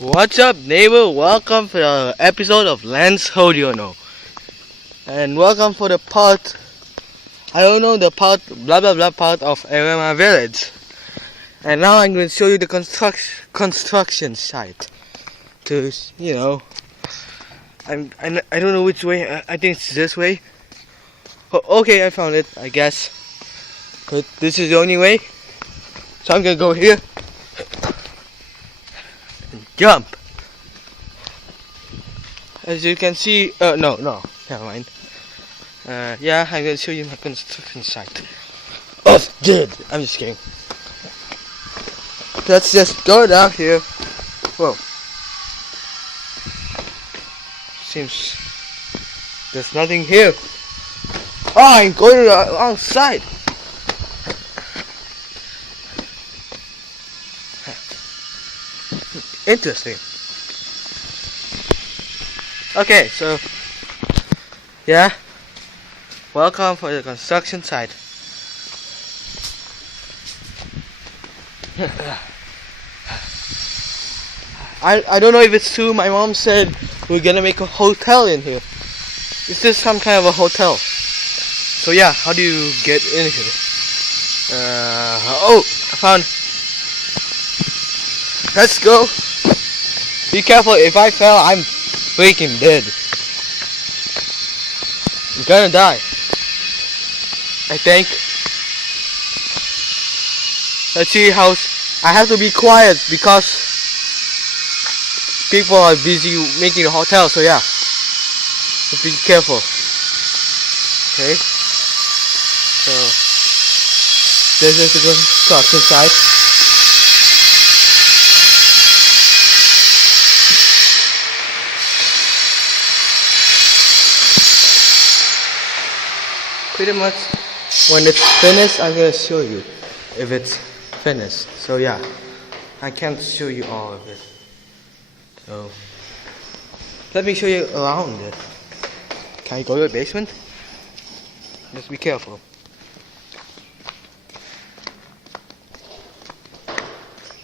What's up, neighbor? Welcome for the episode of Lens How Do You Know? And welcome for the part, I don't know, the part, blah blah blah part of Erema village. And now I'm going to show you the construction site. To, you know, I don't know which way, I think it's this way. Oh, okay, I found it, I guess. But this is the only way. So I'm going to go here. Jump. As you can see, no, never mind. Yeah, I'm gonna show you my construction site. Oh, dude, I'm just kidding. Let's just go down here. Whoa. Seems there's nothing here. Oh, I'm going to the wrong side. Interesting. Okay, so yeah, welcome for the construction site. I don't know if it's true. My mom said we're gonna make a hotel in here. Is this some kind of a hotel? So yeah, how do you get in here? Oh, I found. Let's go. Be careful, if I fell, I'm freaking dead. I'm gonna die, I think. Let's see how. I have to be quiet because people are busy making a hotel, so yeah. So be careful. Okay. So this is the construction site. Pretty much when it's finished, I'm gonna show you if it's finished. So yeah, I can't show you all of it. So let me show you around it. Can I go to the basement? Just be careful.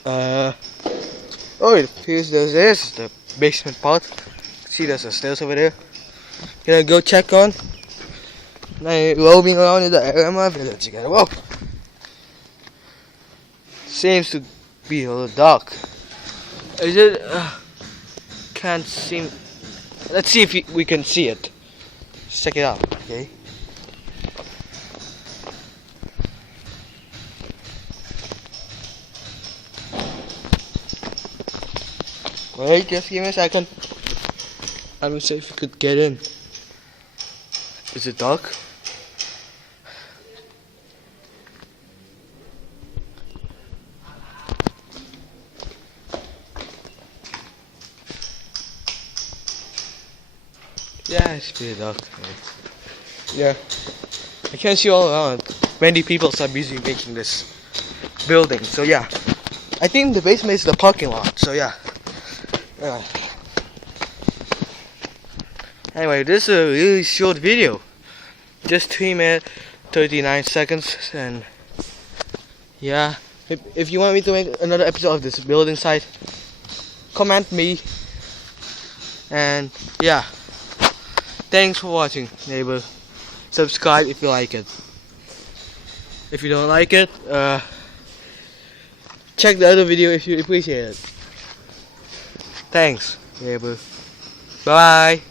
Oh, it appears there's the basement part. See, there's the stairs over there. Gonna go check on. Now roaming around in the erema village again. Whoa! Seems to be a little dark. Is it? Can't seem. Let's see if we can see it. Let's check it out. Okay. Wait, just give me a second. I'm gonna see if we could get in. Is it dark? Yeah, it's pretty dark. Yeah, I can see all around. Many people are busy making this building. So yeah, I think the basement is the parking lot. So yeah. Anyway, this is a really short video. Just 3 minutes, 39 seconds, and yeah. If you want me to make another episode of this building site, comment me. And yeah. Thanks for watching, neighbor. Subscribe if you like it. If you don't like it, check the other video if you appreciate it. Thanks, neighbor. Bye.